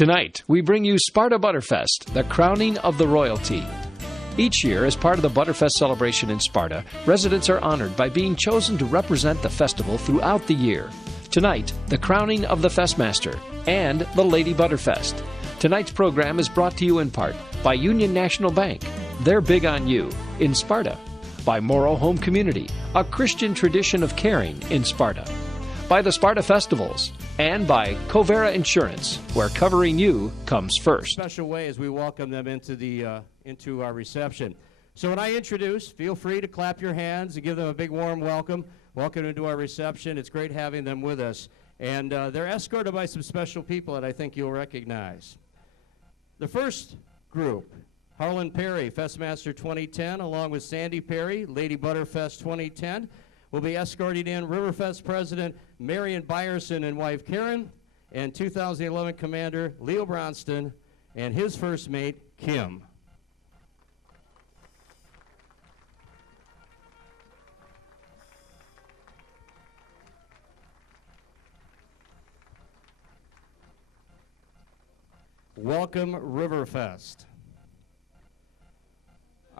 Tonight, we bring you Sparta Butterfest, the crowning of the royalty. Each year, as part of the Butterfest celebration in Sparta, residents are honored by being chosen to represent the festival throughout the year. Tonight, the crowning of the Festmaster and the Lady Butterfest. Tonight's program is brought to you in part by Union National Bank. They're big on you in Sparta. By Morrow Home Community, a Christian tradition of caring in Sparta. By the Sparta Festivals, and by Covera Insurance, where covering you comes first. Special way as we welcome them into our reception. So when I introduce, feel free to clap your hands and give them a big warm welcome. Welcome into our reception. It's great having them with us. And they're escorted by some special people that I think you'll recognize. The first group, Harlan Perry, Festmaster 2010, along with Sandy Perry, Lady Butterfest 2010, will be escorting in Riverfest President Marion Byerson and wife Karen, and 2011 Commander Leo Bronston and his first mate, Kim. Welcome, Riverfest.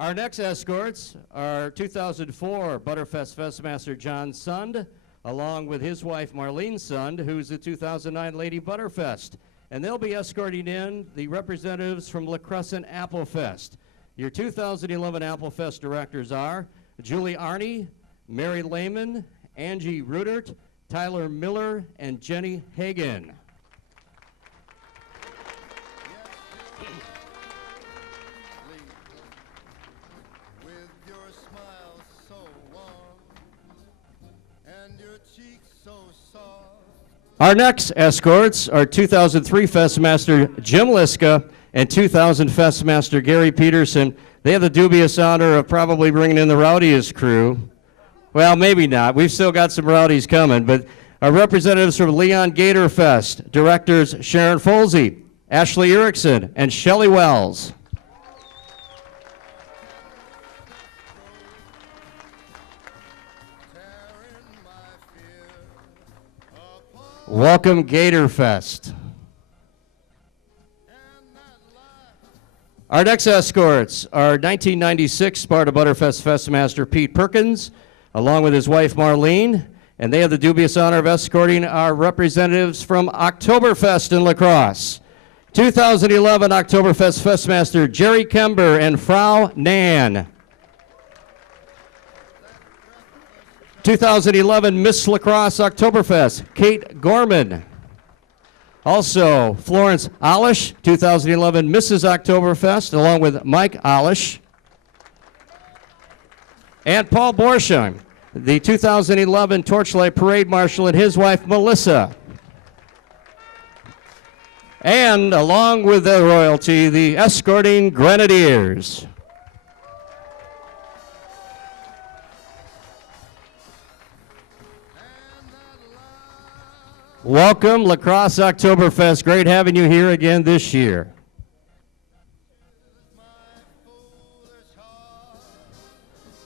Our next escorts are 2004 Butterfest Festmaster John Sund, along with his wife Marlene Sund, who's the 2009 Lady Butterfest. And they'll be escorting in the representatives from La Crescent Applefest. Your 2011 Applefest directors are Julie Arney, Mary Lehman, Angie Rudert, Tyler Miller, and Jenny Hagan. Our next escorts are 2003 Festmaster Jim Liska and 2000 Festmaster Gary Peterson. They have the dubious honor of probably bringing in the rowdiest crew. Well, maybe not. We've still got some rowdies coming, but our representatives from Leon Gator Fest, directors Sharon Folsey, Ashley Erickson, and Shelley Wells. Welcome, Gatorfest. Our next escorts are 1996 Sparta Butterfest Festmaster Pete Perkins, along with his wife Marlene, and they have the dubious honor of escorting our representatives from Oktoberfest in La Crosse. 2011 Oktoberfest Festmaster Jerry Kember and Frau Nan. 2011 Miss La Crosse Oktoberfest, Kate Gorman. Also, Florence Alish, 2011 Mrs. Oktoberfest, along with Mike Alish. And Paul Borsheim, the 2011 Torchlight Parade Marshal, and his wife Melissa. And along with the royalty, the escorting Grenadiers. Welcome, La Crosse Oktoberfest. Great having you here again this year.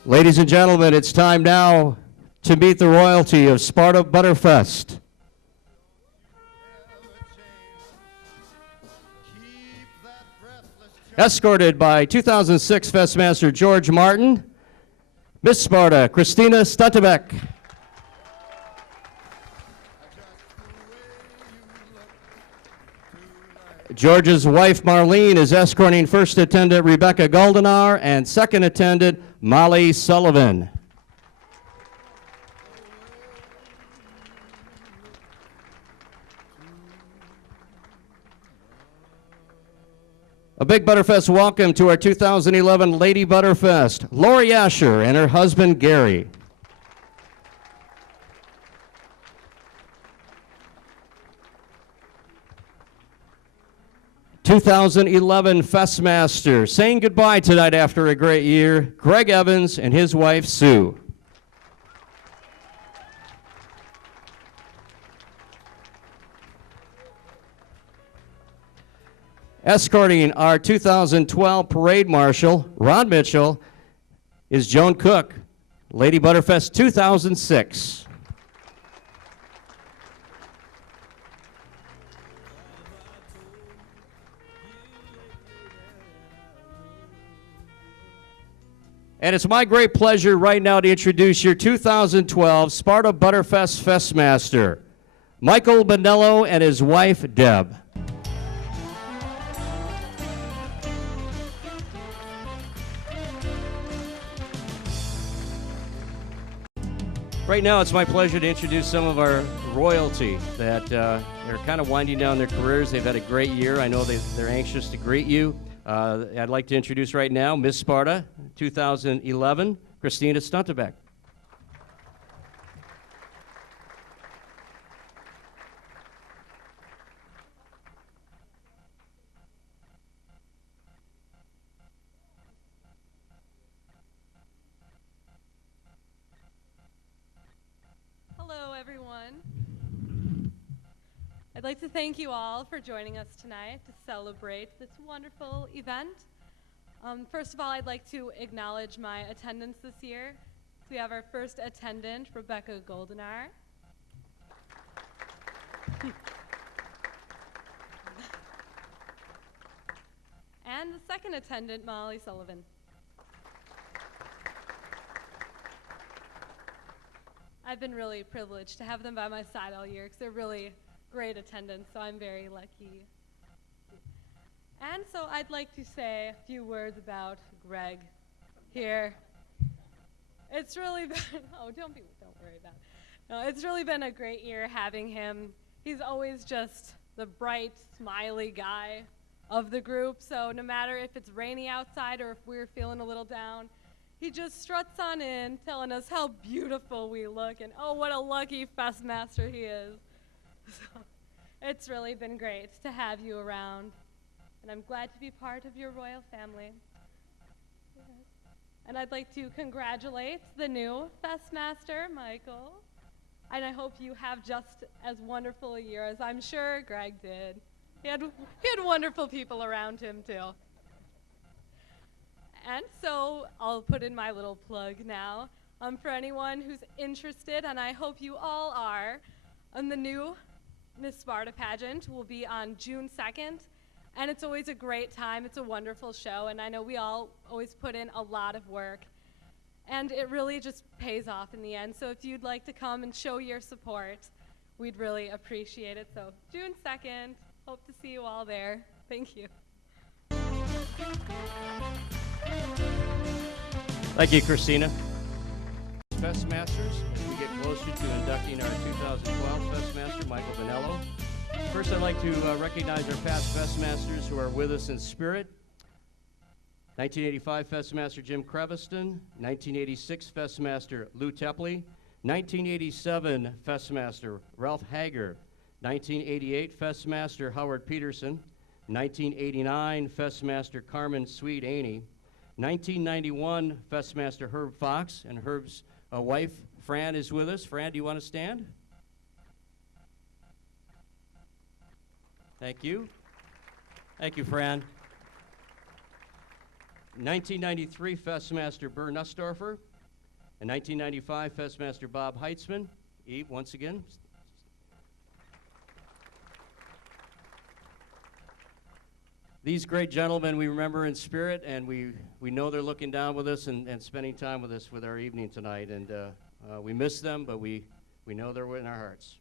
Ladies and gentlemen, it's time now to meet the royalty of Sparta Butterfest. Escorted by 2006 Festmaster George Martin, Miss Sparta Christina Stuntebeck. George's wife Marlene is escorting first attendant Rebecca Goldenar and second attendant Molly Sullivan. A big Butterfest welcome to our 2011 Lady Butterfest, Lori Asher and her husband Gary. 2011 Festmaster, saying goodbye tonight after a great year, Greg Evans and his wife Sue. Escorting our 2012 Parade Marshal, Ron Mitchell, is Joan Cook, Lady Butterfest 2006. And it's my great pleasure right now to introduce your 2012 Sparta Butterfest Festmaster, Michael Bonello and his wife, Deb. Right now, it's my pleasure to introduce some of our royalty that are kind of winding down their careers. They've had a great year. I know they're anxious to greet you. I'd like to introduce right now Miss Sparta 2011, Christina Stuntebeck. Hello, everyone. I'd like to thank you all for joining us tonight to celebrate this wonderful event. First of all, I'd like to acknowledge my attendance this year. We have our first attendant, Rebecca Goldenar. And the second attendant, Molly Sullivan. I've been really privileged to have them by my side all year because they're really great attendance, so I'm very lucky. And so I'd like to say a few words about Greg here. It's really been, don't worry about it. No, it's really been a great year having him. He's always just the bright, smiley guy of the group, so no matter if it's rainy outside or if we're feeling a little down, he just struts on in, telling us how beautiful we look and oh, what a lucky Festmaster he is. So, it's really been great to have you around, and I'm glad to be part of your royal family. Yes. And I'd like to congratulate the new Festmaster, Michael, and I hope you have just as wonderful a year as I'm sure Greg did. He had wonderful people around him, too. And so I'll put in my little plug now for anyone who's interested, and I hope you all are, on the new Miss Sparta pageant will be on June 2nd, and it's always a great time. It's a wonderful show, and I know we all always put in a lot of work, and it really just pays off in the end. So if you'd like to come and show your support, we'd really appreciate it. So June 2nd, hope to see you all there. Thank you. Thank you, Christina. Festmasters, as we get closer to inducting our 2012 Festmaster, Michael Bonello. First, I'd like to recognize our past Festmasters who are with us in spirit. 1985 Festmaster Jim Creviston, 1986 Festmaster Lou Tepley, 1987 Festmaster Ralph Hager, 1988 Festmaster Howard Peterson, 1989 Festmaster Carmen Sweet Aney, 1991 Festmaster Herb Fox, and Herb's wife Fran is with us. Fran, do you want to stand? Thank you. Thank you, Fran. 1993 Festmaster Burr Nussdorfer, and 1995 Festmaster Bob Heitzman. Eve, once again. These great gentlemen we remember in spirit, and we know they're looking down with us and spending time with us with our evening tonight. And we miss them, but we know they're in our hearts.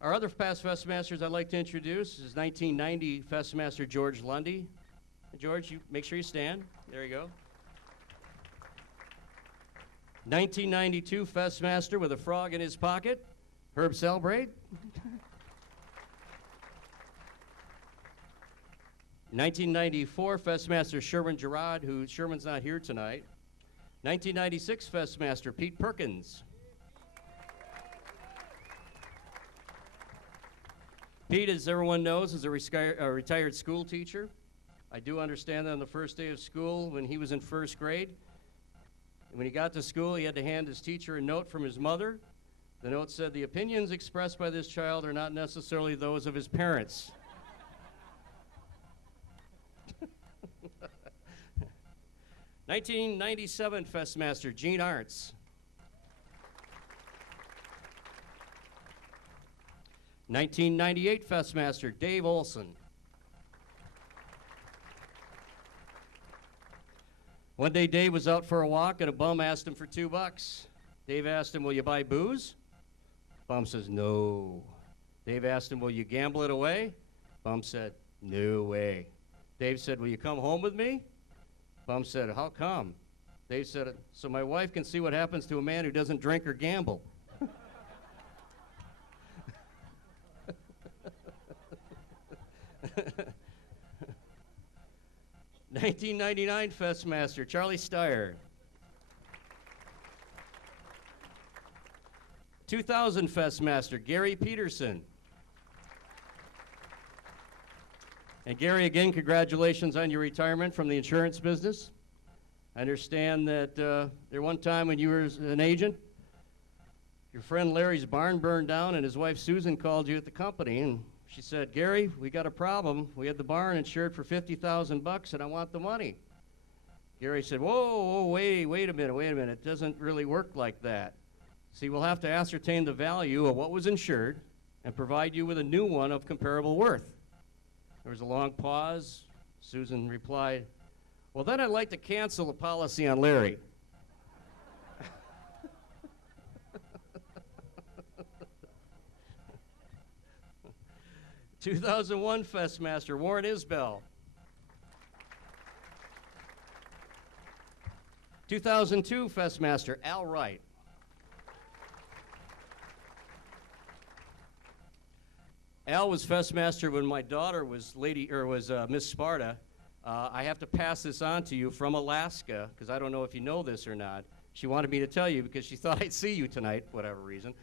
Our other past Festmasters I'd like to introduce is 1990 Festmaster George Lundy. George, you make sure you stand. There you go. 1992 Festmaster with a frog in his pocket, Herb Selbrate. 1994 Festmaster Sherman Gerard, who Sherman's not here tonight. 1996 Festmaster Pete Perkins. Pete, as everyone knows, is a retired school teacher. I do understand that on the first day of school, when he was in first grade, when he got to school, he had to hand his teacher a note from his mother. The note said, "The opinions expressed by this child are not necessarily those of his parents." 1997 Festmaster Gene Arntz. 1998 Festmaster Dave Olson. One day Dave was out for a walk and a bum asked him for $2. Dave asked him, will you buy booze? Bum says, no. Dave asked him, will you gamble it away? Bum said, no way. Dave said, will you come home with me? Bum said, how come? Dave said, so my wife can see what happens to a man who doesn't drink or gamble. 1999 Festmaster, Charlie Steyer. 2000 Festmaster, Gary Peterson. And Gary, again, congratulations on your retirement from the insurance business. I understand that there one time when you were an agent, your friend Larry's barn burned down and his wife Susan called you at the company and she said, Gary, we got a problem. We had the barn insured for $50,000 and I want the money. Gary said, whoa, wait a minute. It doesn't really work like that. See, we'll have to ascertain the value of what was insured and provide you with a new one of comparable worth. There was a long pause. Susan replied, well, then I'd like to cancel the policy on Larry. 2001 Festmaster, Warren Isbell. 2002 Festmaster, Al Wright. Al was Festmaster when my daughter was Miss Sparta. I have to pass this on to you from Alaska, because I don't know if you know this or not. She wanted me to tell you because she thought I'd see you tonight, whatever reason.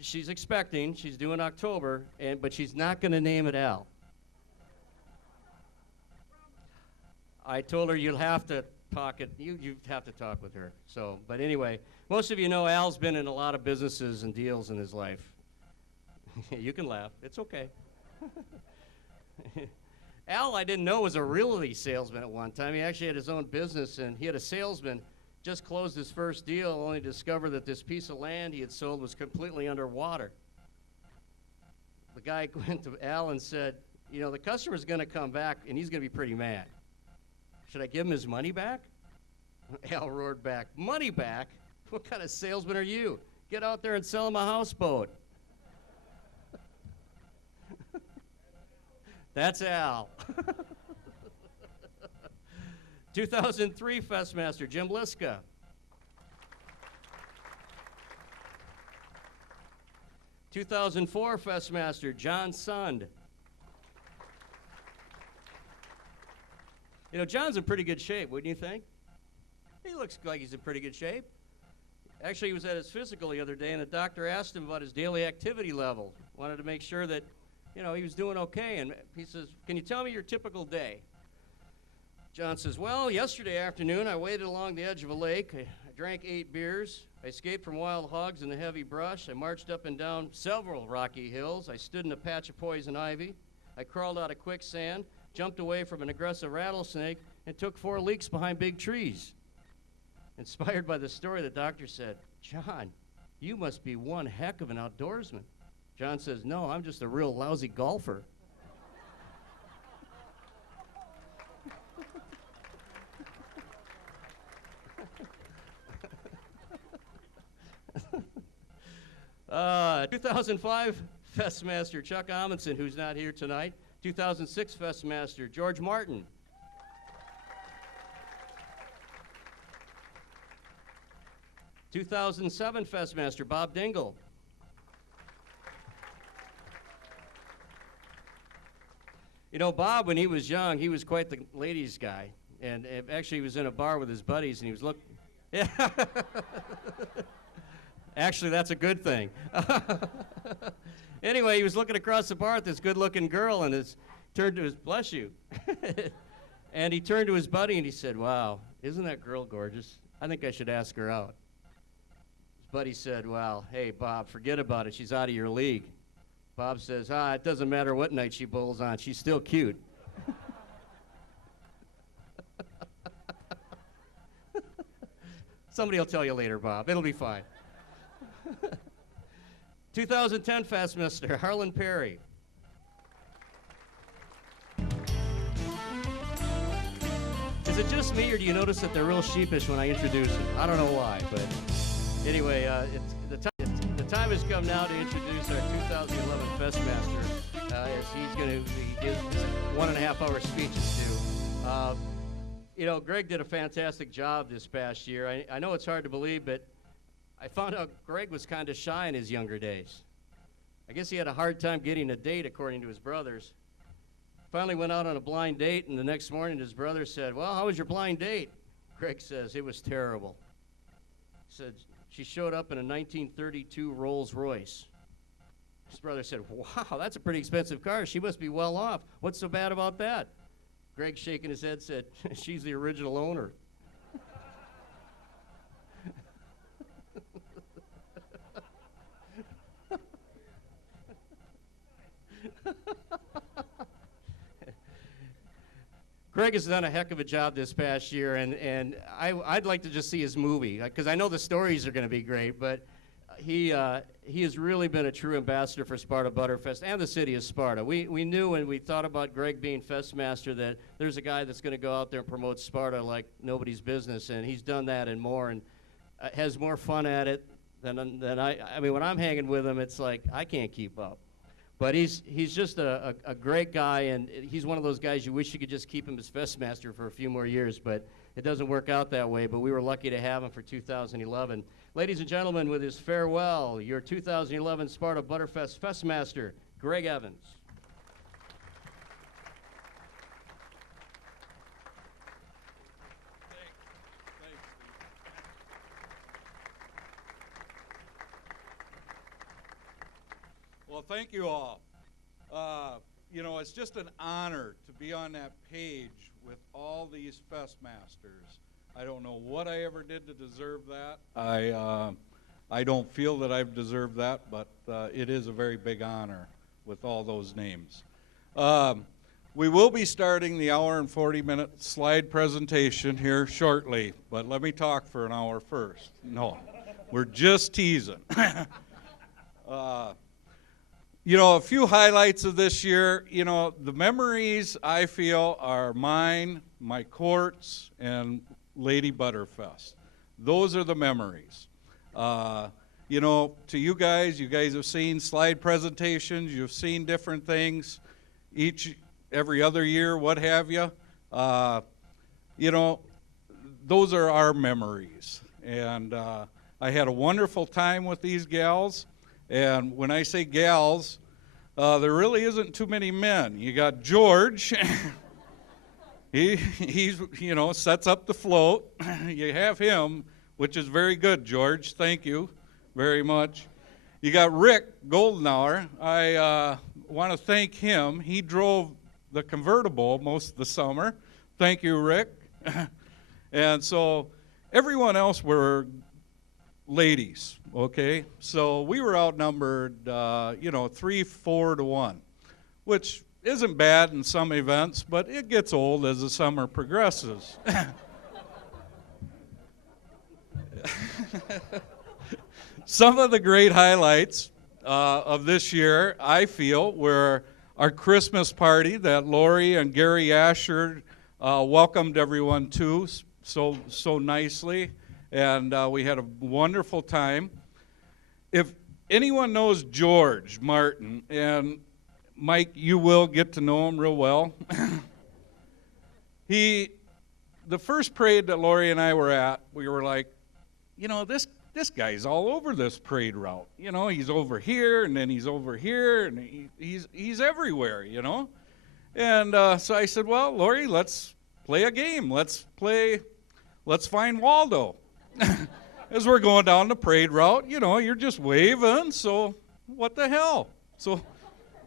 She's expecting, she's due in October, but she's not going to name it Al. I told her you'll have to talk it, you have to talk with her. So, but anyway, most of you know Al's been in a lot of businesses and deals in his life. You can laugh, it's okay. Al, I didn't know, was a realty salesman at one time. He actually had his own business, and he had a salesman just closed his first deal, only to discover that this piece of land he had sold was completely underwater. The guy went to Al and said, you know, the customer's going to come back, and he's going to be pretty mad. Should I give him his money back? Al roared back, money back? What kind of salesman are you? Get out there and sell him a houseboat. That's Al. 2003 Festmaster, Jim Liska. 2004 Festmaster, John Sund. You know, John's in pretty good shape, wouldn't you think? He looks like he's in pretty good shape. Actually, he was at his physical the other day, and the doctor asked him about his daily activity level. Wanted to make sure that, you know, he was doing okay, and he says, can you tell me your typical day? John says, well, yesterday afternoon I waded along the edge of a lake. I drank 8 beers. I escaped from wild hogs in the heavy brush. I marched up and down several rocky hills. I stood in a patch of poison ivy. I crawled out of quicksand, jumped away from an aggressive rattlesnake, and took 4 leaks behind big trees. Inspired by the story, the doctor said, John, you must be one heck of an outdoorsman. John says, no, I'm just a real lousy golfer. Uh, 2005 Festmaster Chuck Amundsen, who's not here tonight. 2006 Festmaster George Martin. 2007 Festmaster Bob Dingle. You know, Bob, when he was young, he was quite the ladies' guy. And actually, he was in a bar with his buddies, and he was looking. Yeah. Actually, that's a good thing. Anyway, he was looking across the bar at this good-looking girl, and turned to his, bless you. And he turned to his buddy, and he said, wow, isn't that girl gorgeous? I think I should ask her out. His buddy said, well, hey, Bob, forget about it. She's out of your league. Bob says, it doesn't matter what night she bowls on. She's still cute. Somebody will tell you later, Bob. It'll be fine. 2010 Festmaster, Harlan Perry. Is Is it just me, or do you notice that they're real sheepish when I introduce them? I don't know why, but anyway, the time has come now to introduce our 2011 Festmaster, as he's going to give 1.5 hour speeches to. You know, Greg did a fantastic job this past year. I know it's hard to believe, but I found out Greg was kind of shy in his younger days. I guess he had a hard time getting a date, according to his brothers. Finally went out on a blind date, and the next morning his brother said, "Well, how was your blind date?" Greg says, "It was terrible." He said, "She showed up in a 1932 Rolls Royce." His brother said, "Wow, that's a pretty expensive car. She must be well off. What's so bad about that?" Greg, shaking his head, said, "She's the original owner." Greg has done a heck of a job this past year, and I'd like to just see his movie, because I know the stories are going to be great, but he has really been a true ambassador for Sparta Butterfest and the city of Sparta. We knew when we thought about Greg being Festmaster that there's a guy that's going to go out there and promote Sparta like nobody's business, and he's done that and more, and has more fun at it than I mean, when I'm hanging with him, it's like I can't keep up. But he's just a great guy, and he's one of those guys you wish you could just keep him as Festmaster for a few more years, but it doesn't work out that way. But we were lucky to have him for 2011. Ladies and gentlemen, with his farewell, your 2011 Sparta Butterfest Festmaster, Greg Evans. Well, thank you all. You know, it's just an honor to be on that page with all these Festmasters. I don't know what I ever did to deserve that. I don't feel that I've deserved that, but it is a very big honor with all those names. We will be starting the hour and 40-minute slide presentation here shortly, but let me talk for an hour first. No, we're just teasing. You know, a few highlights of this year, you know, the memories I feel are mine, my courts, and Lady Butterfest. Those are the memories. You know, to you guys have seen slide presentations, you've seen different things every other year, what have you. You know, those are our memories. And I had a wonderful time with these gals. And when I say gals, there really isn't too many men. You got George. He's you know, sets up the float. You have him, which is very good, George. Thank you very much. You got Rick Goldenauer. I want to thank him. He drove the convertible most of the summer. Thank you, Rick. And so everyone else were ladies, okay? So we were outnumbered, you know, 3-4 to 1, which isn't bad in some events, but it gets old as the summer progresses. Some of the great highlights of this year, I feel, were our Christmas party that Lori and Gary Asher welcomed everyone to so nicely. And we had a wonderful time. If anyone knows George Martin, and Mike, you will get to know him real well. The first parade that Lori and I were at, we were like, you know, this guy's all over this parade route. You know, he's over here, and then he's over here, and he's everywhere, you know. And so I said, well, Lori, let's play a game. Let's find Waldo. As we're going down the parade route, you know, you're just waving, so what the hell? So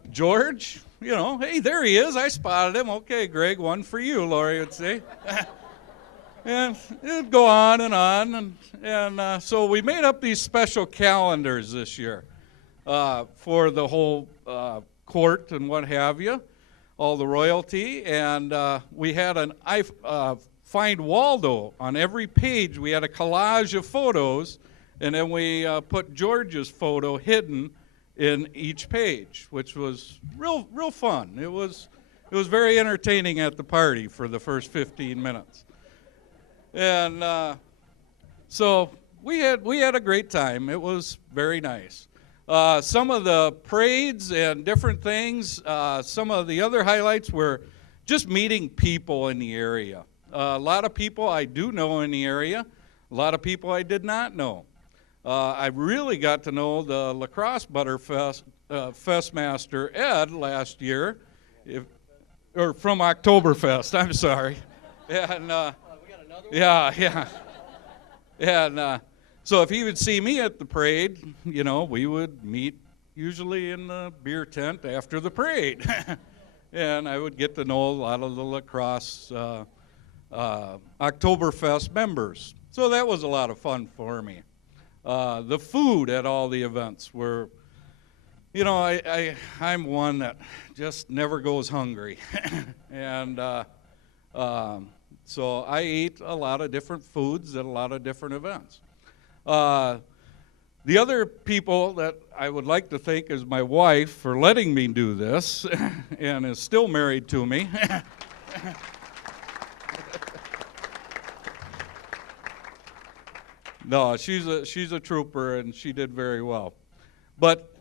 George, you know, hey, there he is. I spotted him. Okay, Greg, one for you, Lori would say. And it'd go on, and so we made up these special calendars this year for the whole court and what have you, all the royalty, and we had an Find Waldo on every page. We had a collage of photos, and then we put George's photo hidden in each page, which was real fun. It was very entertaining at the party for the first 15 minutes. And so we had a great time. It was very nice. Some of the parades and different things, some of the other highlights were just meeting people in the area. A lot of people I do know in the area, a lot of people I did not know. I really got to know the lacrosse Butterfest Festmaster Ed last year, or from Oktoberfest, I'm sorry. And yeah. And so if he would see me at the parade, you know, we would meet usually in the beer tent after the parade. And I would get to know a lot of the lacrosse Oktoberfest members. So that was a lot of fun for me. The food at all the events were, you know, I'm one that just never goes hungry. And so I ate a lot of different foods at a lot of different events. The other people that I would like to thank is my wife for letting me do this and is still married to me. No, she's a trooper, and she did very well. But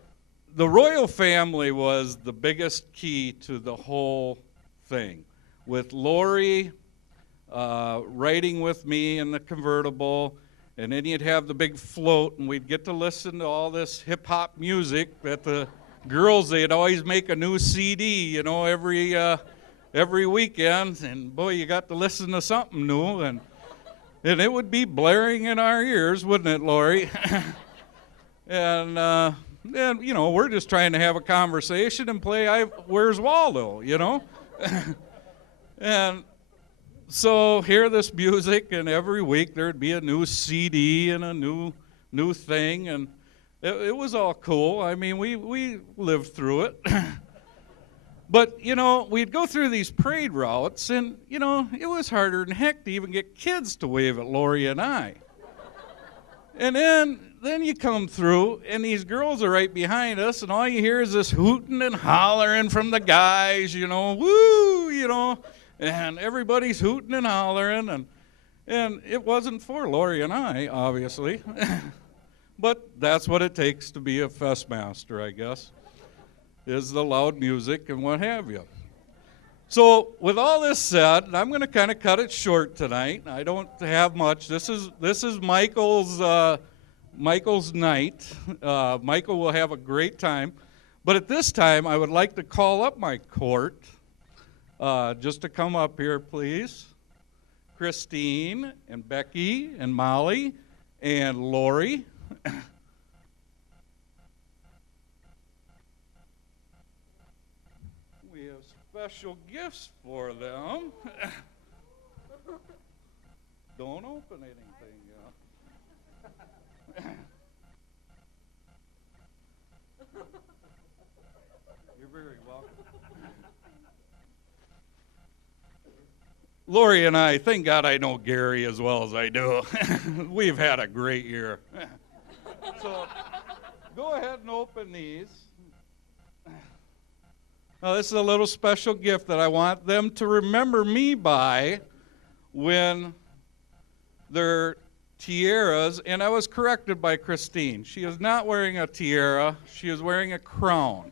the royal family was the biggest key to the whole thing. With Lori riding with me in the convertible, and then you'd have the big float, and we'd get to listen to all this hip-hop music that the girls, they'd always make a new CD, you know, every weekend, and boy, you got to listen to something new, and it would be blaring in our ears, wouldn't it, Lori? And you know, we're just trying to have a conversation and play Where's Waldo, you know? And so hear this music, and every week there'd be a new CD and a new thing, and it was all cool. I mean, we lived through it. But, you know, we'd go through these parade routes, and, you know, it was harder than heck to even get kids to wave at Lori and I. And then you come through, and these girls are right behind us, and all you hear is this hooting and hollering from the guys, you know, woo, you know, and everybody's hooting and hollering, and it wasn't for Lori and I, obviously. But that's what it takes to be a festmaster, I guess, is the loud music and what have you. So with all this said, I'm going to kind of cut it short tonight. I don't have much. This is Michael's night. Michael will have a great time. But at this time, I would like to call up my court just to come up here, please. Christine and Becky and Molly and Lori. We have special gifts for them. Don't open anything yet. You're very welcome. Lori and I, thank God I know Gary as well as I do. We've had a great year. So go ahead and open these. Now, this is a little special gift that I want them to remember me by when their tiaras, and I was corrected by Christine. She is not wearing a tiara, she is wearing a crown.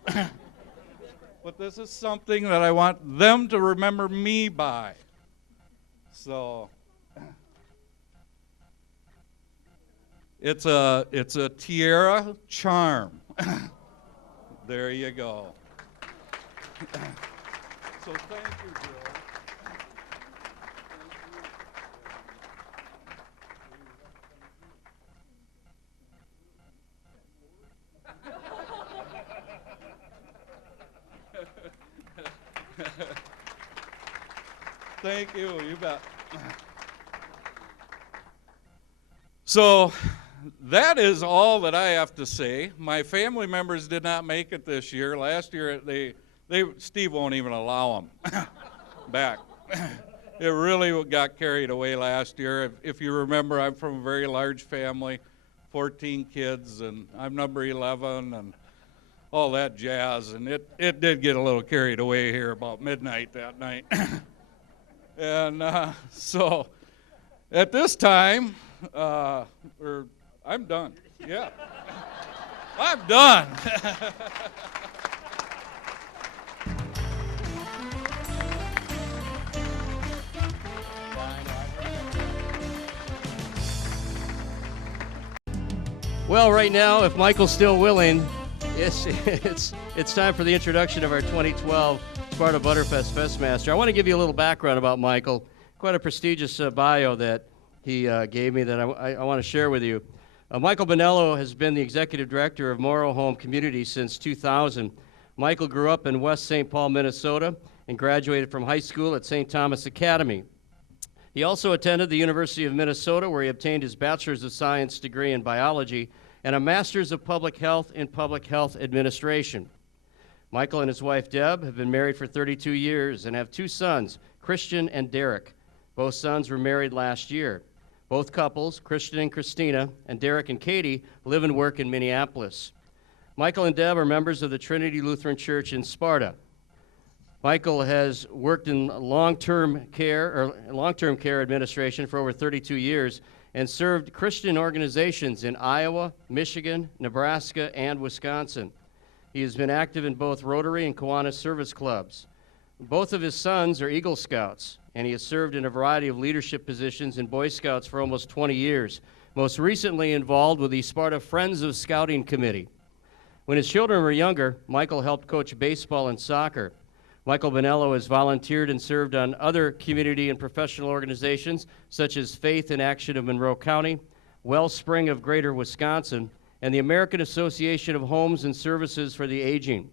But this is something that I want them to remember me by. So it's a tiara charm. There you go. So thank you, Jill. Thank you, you bet. So that is all that I have to say. My family members did not make it this year. Last year, Steve won't even allow them back. It really got carried away last year. If you remember, I'm from a very large family, 14 kids, and I'm number 11, and all that jazz. And it did get a little carried away here about midnight that night. And so At this time, I'm done. Yeah. I'm done. Well, right now, if Michael's still willing, it's time for the introduction of our 2012 Sparta Butterfest Festmaster. I want to give you a little background about Michael. Quite a prestigious bio that he gave me that I want to share with you. Michael Bonello has been the executive director of Morrow Home Community since 2000. Michael grew up in West St. Paul, Minnesota, and graduated from high school at St. Thomas Academy. He also attended the University of Minnesota, where he obtained his Bachelor's of Science degree in biology and a Master's of Public Health in Public Health Administration. Michael and his wife, Deb, have been married for 32 years and have 2 sons, Christian and Derek. Both sons were married last year. Both couples, Christian and Christina, and Derek and Katie, live and work in Minneapolis. Michael and Deb are members of the Trinity Lutheran Church in Sparta. Michael has worked in long-term care administration for over 32 years and served Christian organizations in Iowa, Michigan, Nebraska, and Wisconsin. He has been active in both Rotary and Kiwanis service clubs. Both of his sons are Eagle Scouts, and he has served in a variety of leadership positions in Boy Scouts for almost 20 years, most recently involved with the Sparta Friends of Scouting Committee. When his children were younger, Michael helped coach baseball and soccer. Michael Bonello has volunteered and served on other community and professional organizations such as Faith in Action of Monroe County, Wellspring of Greater Wisconsin, and the American Association of Homes and Services for the Aging.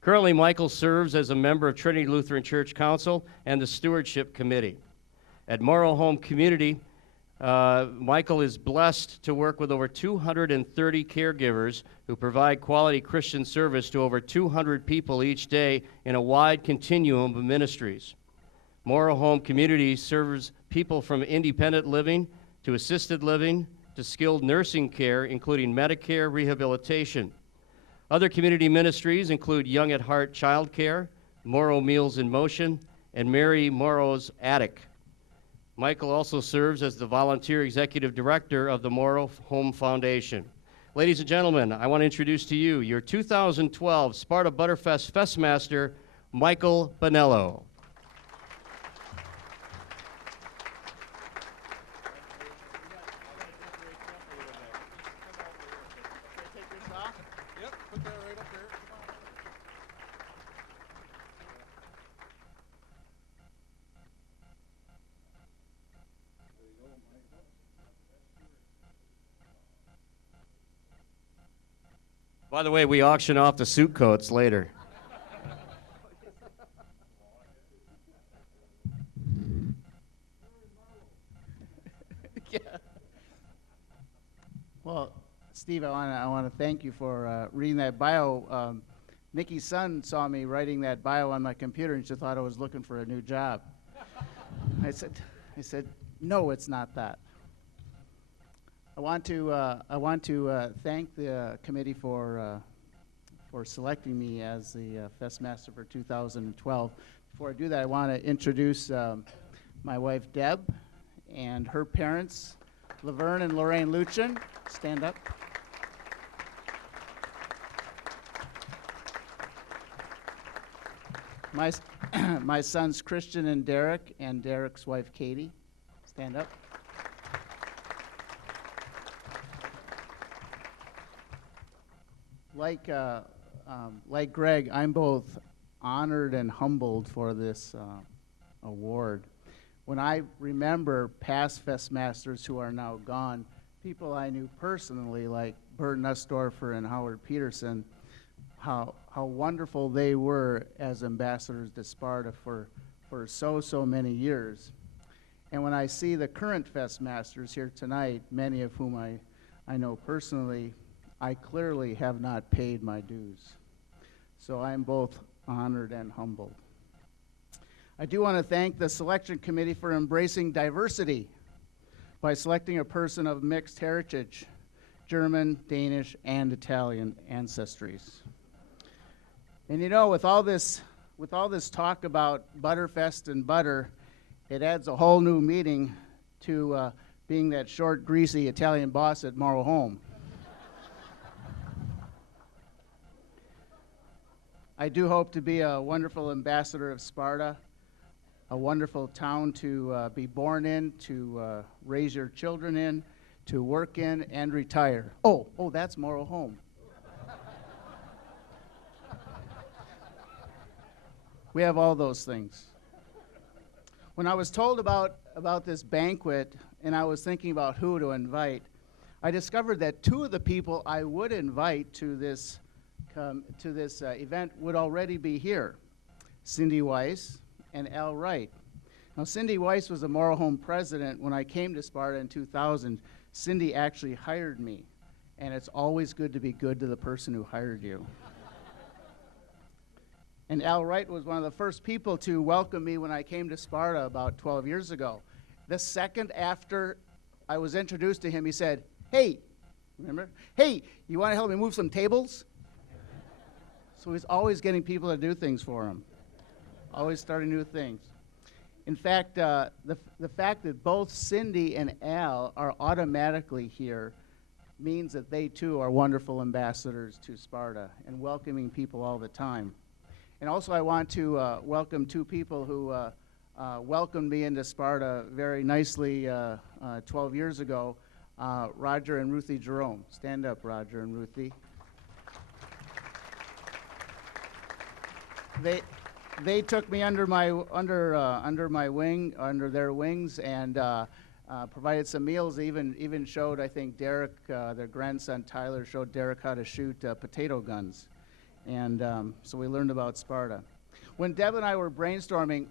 Currently, Michael serves as a member of Trinity Lutheran Church Council and the Stewardship Committee. At Morrow Home Community, Michael is blessed to work with over 230 caregivers who provide quality Christian service to over 200 people each day in a wide continuum of ministries. Morrow Home Community serves people from independent living to assisted living to skilled nursing care, including Medicare rehabilitation. Other community ministries include Young at Heart Child Care, Morrow Meals in Motion, and Mary Morrow's Attic. Michael also serves as the volunteer executive director of the Morrow Home Foundation. Ladies and gentlemen, I want to introduce to you your 2012 Sparta Butterfest Festmaster, Michael Bonello. Yep, put that right up there. By the way, we auction off the suit coats later. Yeah. Well, Steve, I want to thank you for reading that bio. Nikki's son saw me writing that bio on my computer and she thought I was looking for a new job. I said, no, it's not that. I want to thank the committee for selecting me as the Festmaster for 2012. Before I do that, I want to introduce my wife Deb and her parents, Laverne and Lorraine Luchin. Stand up. My sons Christian and Derek's wife Katie. Stand up. Like Greg, I'm both honored and humbled for this award. When I remember past Festmasters who are now gone, people I knew personally like Bert Nussdorfer and Howard Peterson, how wonderful they were as ambassadors to Sparta for so many years. And when I see the current Festmasters here tonight, many of whom I know personally, I clearly have not paid my dues. So I'm both honored and humbled. I do want to thank the selection committee for embracing diversity by selecting a person of mixed heritage, German, Danish, and Italian ancestries. And you know, with all this talk about Butterfest and butter, it adds a whole new meaning to being that short, greasy Italian boss at Morrow Home. I do hope to be a wonderful ambassador of Sparta, a wonderful town to be born in, to raise your children in, to work in, and retire. Oh, that's Morrow Home. We have all those things. When I was told about this banquet and I was thinking about who to invite, I discovered that two of the people I would invite to this event would already be here, Cindy Weiss and Al Wright. Now, Cindy Weiss was a Morrow Home president when I came to Sparta in 2000. Cindy actually hired me, and it's always good to be good to the person who hired you. And Al Wright was one of the first people to welcome me when I came to Sparta about 12 years ago. The second after I was introduced to him, he said, "Hey," remember? "Hey, you want to help me move some tables?" So he's always getting people to do things for him, always starting new things. In fact, the fact that both Cindy and Al are automatically here means that they too are wonderful ambassadors to Sparta and welcoming people all the time. And also I want to welcome two people who welcomed me into Sparta very nicely 12 years ago, Roger and Ruthie Jerome. Stand up, Roger and Ruthie. They took me under their wings, and provided some meals. They even showed, I think, Derek, their grandson Tyler, showed Derek how to shoot potato guns, and so we learned about Sparta. When Deb and I were brainstorming,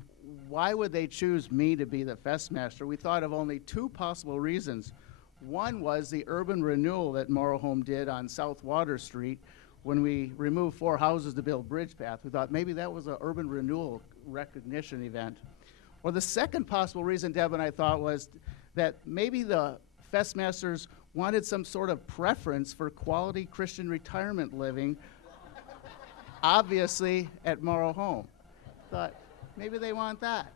why would they choose me to be the festmaster? We thought of only two possible reasons. One was the urban renewal that Morrow Home did on South Water Street. When we removed 4 houses to build Bridge Path, we thought maybe that was an urban renewal recognition event. Or the second possible reason Deb and I thought was that maybe the Festmasters wanted some sort of preference for quality Christian retirement living, obviously at Morrow Home. Thought maybe they want that.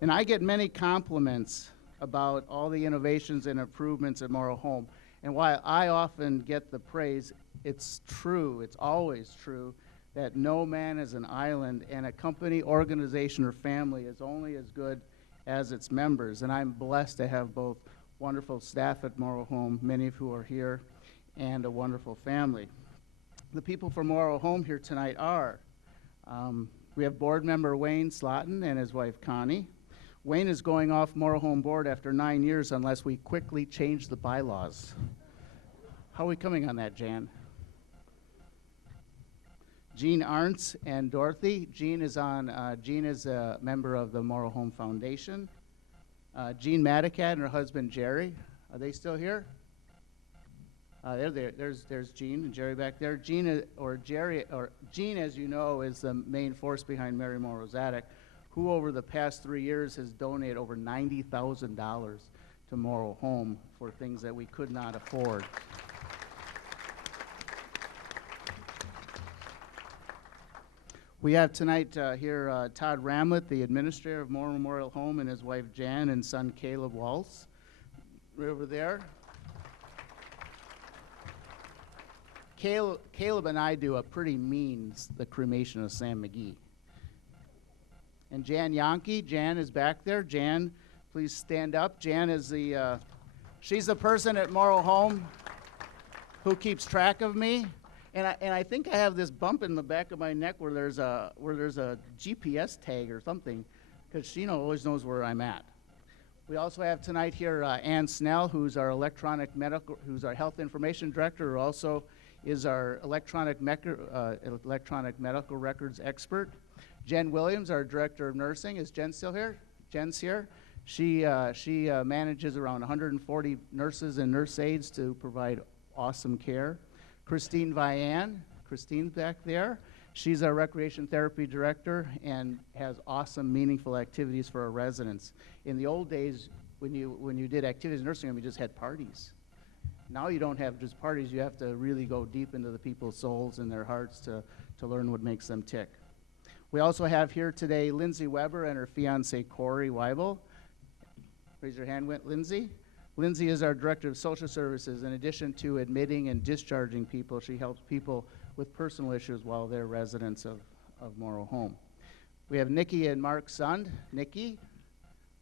And I get many compliments about all the innovations and improvements at Morrow Home. And while I often get the praise, it's true, it's always true, that no man is an island, and a company, organization, or family is only as good as its members. And I'm blessed to have both wonderful staff at Morrow Home, many of who are here, and a wonderful family. The people from Morrow Home here tonight are, we have board member Wayne Slotin and his wife Connie. Wayne is going off Morrow Home board after 9 years unless we quickly change the bylaws. How are we coming on that, Jan? Jean Arntz and Dorothy. Jean is a member of the Morrow Home Foundation. Jean Madicat and her husband Jerry. Are they still here? There's Jean and Jerry back there. Jean, as you know, is the main force behind Mary Morrow's Attic, who over the past 3 years has donated over $90,000 to Morrow Home for things that we could not afford. We have tonight here Todd Ramlett, the administrator of Morrow Memorial Home, and his wife Jan and son Caleb Waltz, right over there. Caleb and I do a pretty mean the cremation of Sam McGee. And Jan Yonke, Jan is back there. Jan, please stand up. Jan is she's the person at Morrow Home who keeps track of me. And I think I have this bump in the back of my neck where there's a GPS tag or something, because she always knows where I'm at. We also have tonight here Ann Snell, who's our health information director, who also is our electronic medical records expert. Jen Williams, our director of nursing. Is Jen still here? Jen's here. She manages around 140 nurses and nurse aides to provide awesome care. Christine Vian, Christine's back there. She's our recreation therapy director and has awesome, meaningful activities for our residents. In the old days, when you did activities in nursing home, you just had parties. Now you don't have just parties. You have to really go deep into the people's souls and their hearts to learn what makes them tick. We also have here today Lindsay Weber and her fiance Corey Weibel. Raise your hand, Lindsay. Lindsay is our Director of Social Services. In addition to admitting and discharging people, she helps people with personal issues while they're residents of Morrow Home. We have Nikki and Mark Sund. Nikki,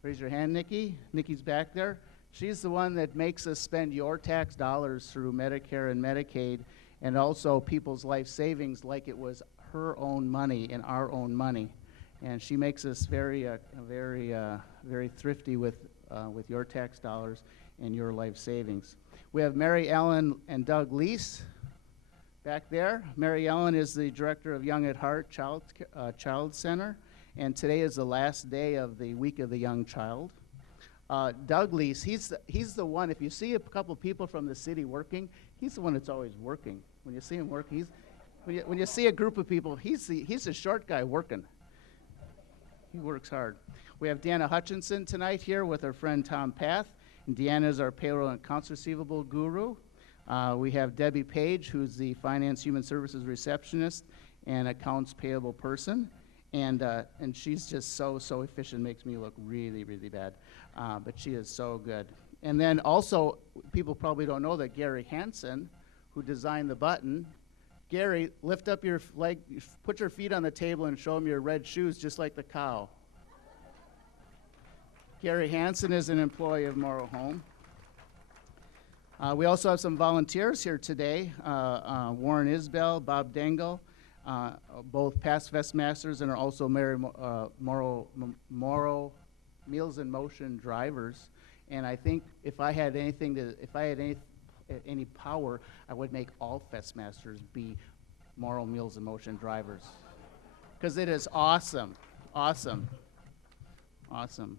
raise your hand, Nikki. Nikki's back there. She's the one that makes us spend your tax dollars through Medicare and Medicaid and also people's life savings like it was her own money and our own money. And she makes us very thrifty with your tax dollars and your life savings. We have Mary Ellen and Doug Lease back there. Mary Ellen is the Director of Young at Heart Child Center, and today is the last day of the Week of the Young Child. Doug Lease, he's the one, if you see a couple people from the city working, he's the one that's always working. When you see him work, when you see a group of people, he's the short guy working. He works hard. We have Deanna Hutchinson tonight here with our friend Tom Path, and Deanna is our payroll and accounts receivable guru. We have Debbie Page, who's the Finance Human Services receptionist and accounts payable person. And she's just so efficient, makes me look really, really bad. But she is so good. And then also, people probably don't know that Gary Hansen, who designed the button, Gary, lift up your leg, put your feet on the table and show them your red shoes, just like the cow. Gary Hansen is an employee of Morrow Home. We also have some volunteers here today. Warren Isbell, Bob Dangle, both past Fest Masters and are also Morrow Meals in Motion drivers. And I think if I had any power, I would make all Fest Masters be Morrow Meals in Motion drivers. Because it is awesome, awesome, awesome.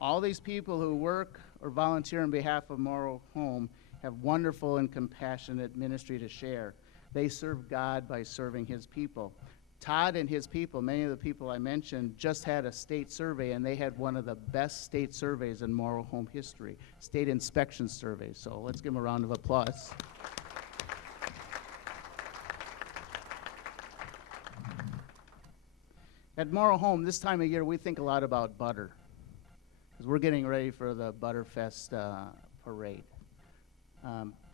All these people who work or volunteer on behalf of Morrow Home have wonderful and compassionate ministry to share. They serve God by serving his people. Todd and his people, many of the people I mentioned, just had a state survey, and they had one of the best state surveys in Morrow Home history, state inspection survey. So let's give them a round of applause. At Morrow Home, this time of year, we think a lot about butter, because we're getting ready for the Butterfest parade.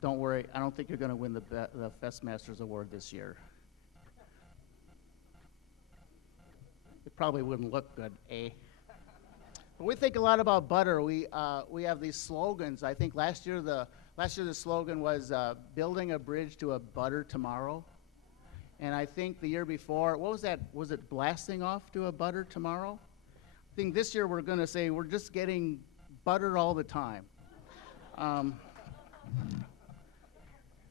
Don't worry, I don't think you're going to win the Fest Masters Award this year. It probably wouldn't look good, eh? But we think a lot about butter. We have these slogans. I think last year the slogan was building a bridge to a butter tomorrow. And I think the year before, what was that? Was it blasting off to a butter tomorrow? I think this year we're going to say we're just getting butter all the time.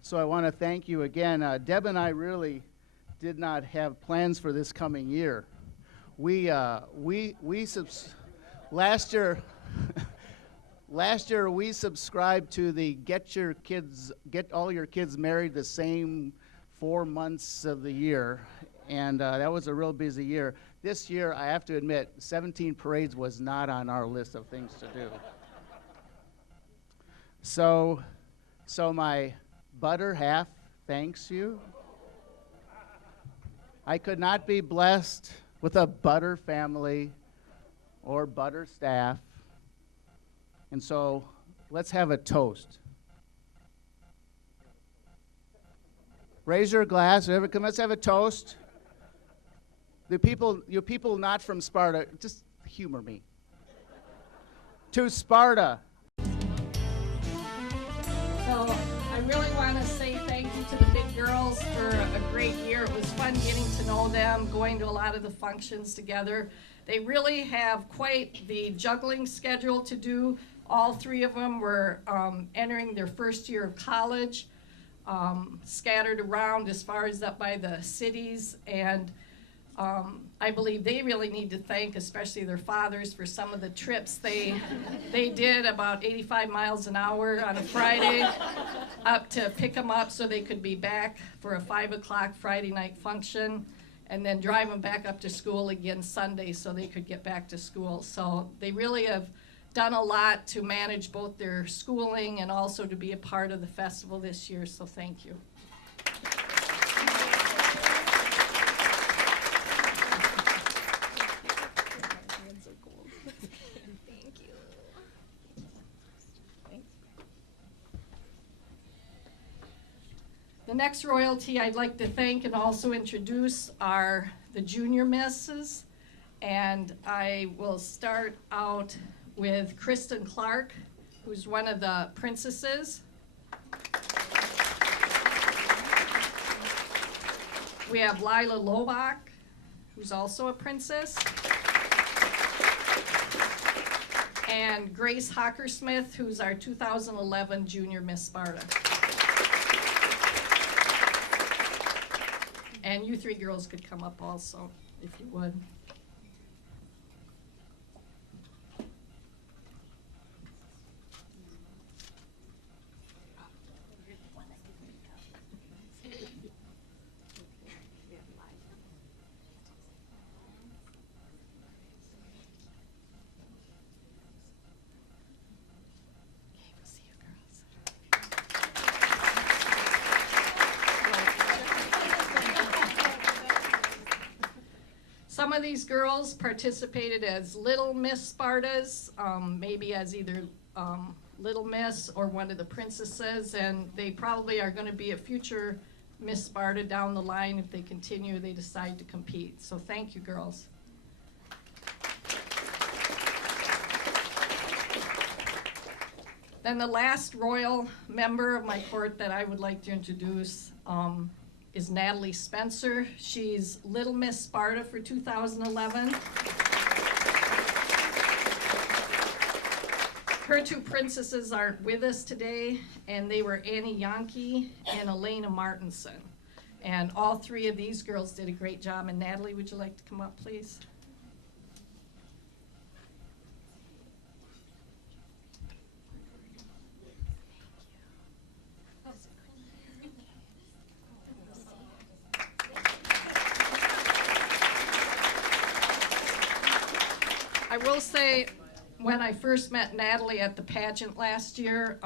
So I want to thank you again. Deb and I really did not have plans for this coming year. Last year we subscribed to the get all your kids married the same 4 months of the year, and that was a real busy year. This year, I have to admit, 17 parades was not on our list of things to do. So my butter half thanks you. I could not be blessed with a butter family or butter staff. And so let's have a toast. Raise your glass. Let's have a toast. You people not from Sparta, just humor me. To Sparta. So I really want to say thank you to the big girls for a great year. It was fun getting to know them, going to a lot of the functions together. They really have quite the juggling schedule to do. All three of them were entering their first year of college, scattered around as far as up by the cities, and I believe they really need to thank especially their fathers for some of the trips they did about 85 miles an hour on a Friday up to pick them up so they could be back for a 5 o'clock Friday night function, and then drive them back up to school again Sunday so they could get back to school. So they really have done a lot to manage both their schooling and also to be a part of the festival this year, so thank you. next royalty I'd like to thank and also introduce are the junior misses. And I will start out with Kristen Clark, who's one of the princesses. We have Lila Lovak, who's also a princess. And Grace Hockersmith, who's our 2011 Junior Miss Sparta. And you three girls could come up also, if you would. Some of these girls participated as Little Miss Spartas, maybe as either Little Miss or one of the princesses, and they probably are going to be a future Miss Sparta down the line if they continue, they decide to compete. So thank you, girls. Then the last royal member of my court that I would like to introduce is Natalie Spencer. She's Little Miss Sparta for 2011. Her two princesses aren't with us today, and they were Annie Yankee and Elena Martinson. And all three of these girls did a great job. And Natalie, would you like to come up, please? I will say, when I first met Natalie at the pageant last year,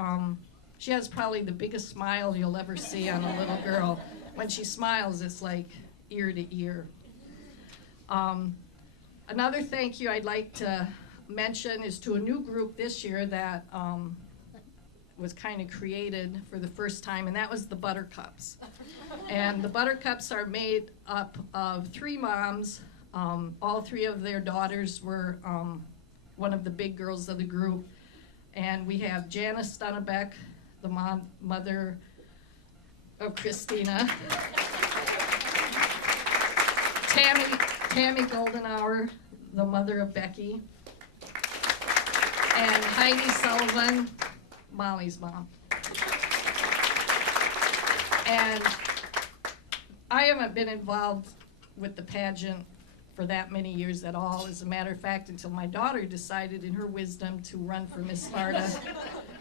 she has probably the biggest smile you'll ever see on a little girl. When she smiles, it's like ear to ear. Another thank you I'd like to mention is to a new group this year that was kind of created for the first time, and that was the Buttercups. And the Buttercups are made up of three moms. All three of their daughters were one of the big girls of the group. And we have Janice Stunnebeck, the mother of Christina. Tammy Goldenhour, the mother of Becky. And Heidi Sullivan, Molly's mom. And I haven't been involved with the pageant for that many years at all. As a matter of fact, until my daughter decided in her wisdom to run for Miss Sparta,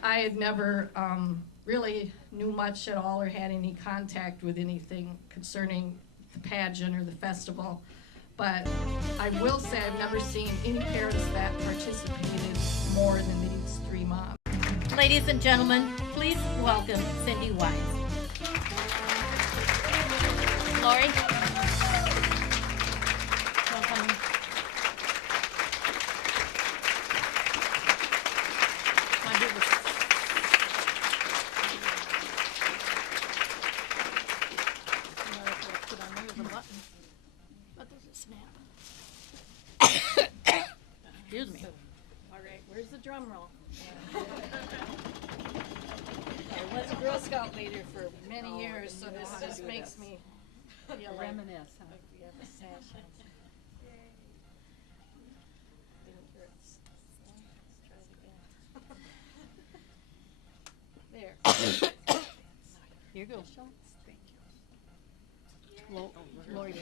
I had never really knew much at all or had any contact with anything concerning the pageant or the festival. But I will say I've never seen any parents that participated more than these three moms. Ladies and gentlemen, please welcome Cindy Wise. Lori. Welcome. Want to do this? Put on there the button. Oh, there's a snap. Excuse me. All right, where's the drum roll? I was a Girl Scout leader for many years, so this just makes me feel like Reminisce, huh? we have a sash on. There. Here you go. Lori.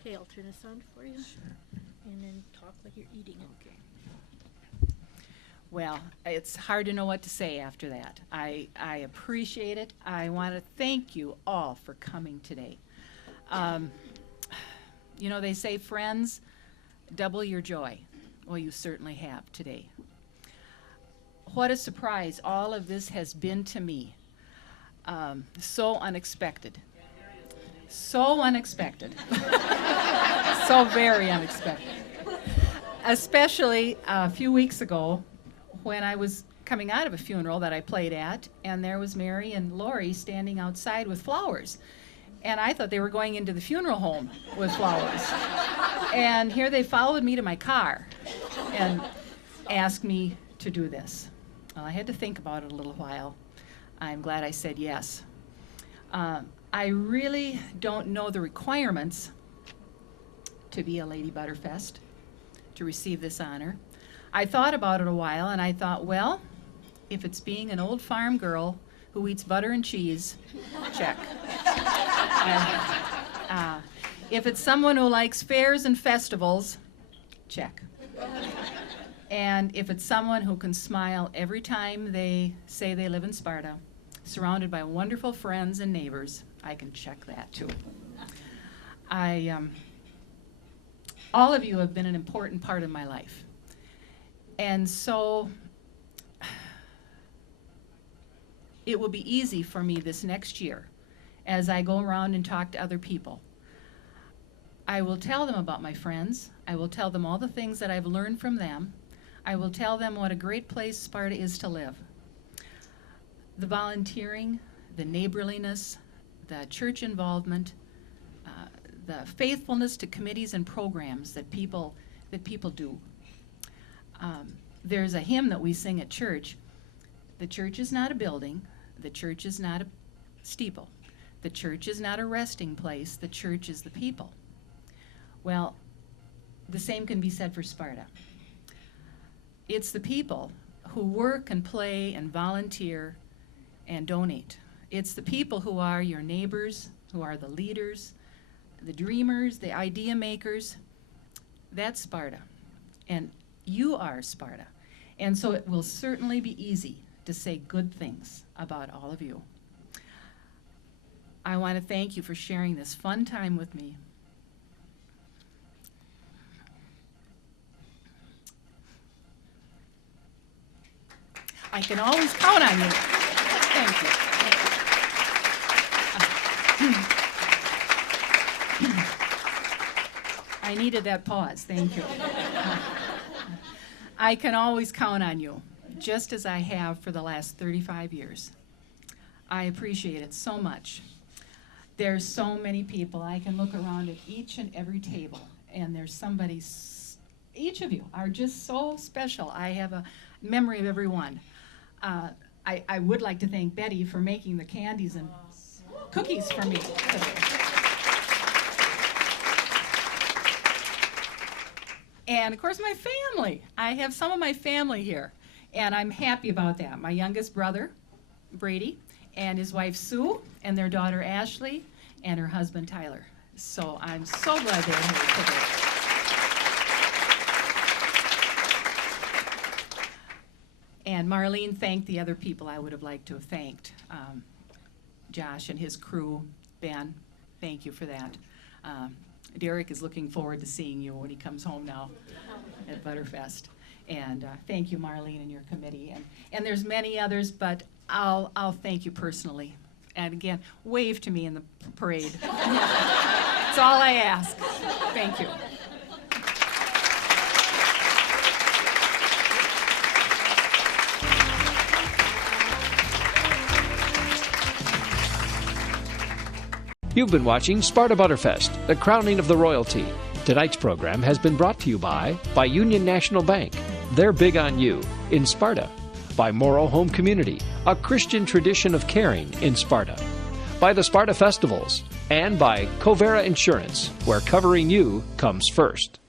Okay, I'll turn this on for you. And then talk like you're eating it. Okay. Well, it's hard to know what to say after that. I appreciate it. I want to thank you all for coming today. You know, they say friends double your joy. Well, you certainly have today. what a surprise all of this has been to me. So unexpected. So unexpected. So very unexpected. Especially a few weeks ago when I was coming out of a funeral that I played at, and there was Mary and Lori standing outside with flowers. And I thought they were going into the funeral home with flowers. And here they followed me to my car and asked me to do this. Well, I had to think about it a little while. I'm glad I said yes. I really don't know the requirements to be a Lady Butterfest, to receive this honor. I thought about it a while, and I thought, well, if it's being an old farm girl who eats butter and cheese, check. If it's someone who likes fairs and festivals, check. And if it's someone who can smile every time they say they live in Sparta, surrounded by wonderful friends and neighbors, I can check that too. All of you have been an important part of my life. And so it will be easy for me this next year as I go around and talk to other people. I will tell them about my friends. I will tell them all the things that I've learned from them. I will tell them what a great place Sparta is to live. The volunteering, the neighborliness, the church involvement, the faithfulness to committees and programs that people do. There's a hymn that we sing at church. The church is not a building. The church is not a steeple. The church is not a resting place. The church is the people. Well, the same can be said for Sparta. It's the people who work and play and volunteer and donate. It's the people who are your neighbors, who are the leaders, the dreamers, the idea makers. That's Sparta. And you are Sparta. And so it will certainly be easy to say good things about all of you. I want to thank you for sharing this fun time with me. I can always count on you. Thank you. I needed that pause. Thank you. I can always count on you, just as I have for the last 35 years. I appreciate it so much. There's so many people. I can look around at each and every table, and there's somebody, each of you are just so special. I have a memory of every one. I would like to thank Betty for making the candies and cookies for me today. And of course my family. I have some of my family here, and I'm happy about that. My youngest brother, Brady, and his wife Sue, and their daughter Ashley, and her husband Tyler. So I'm so glad they're here today. And Marlene thanked the other people I would have liked to have thanked. Josh and his crew, Ben, thank you for that. Derek is looking forward to seeing you when he comes home now at Butterfest. And thank you, Marlene, and your committee. And there's many others, but I'll thank you personally. And again, wave to me in the parade. That's all I ask. Thank you. You've been watching Sparta Butterfest, the crowning of the royalty. Tonight's program has been brought to you by Union National Bank. They're big on you in Sparta. By Morrow Home Community, a Christian tradition of caring in Sparta. By the Sparta Festivals. And by Covera Insurance, where covering you comes first.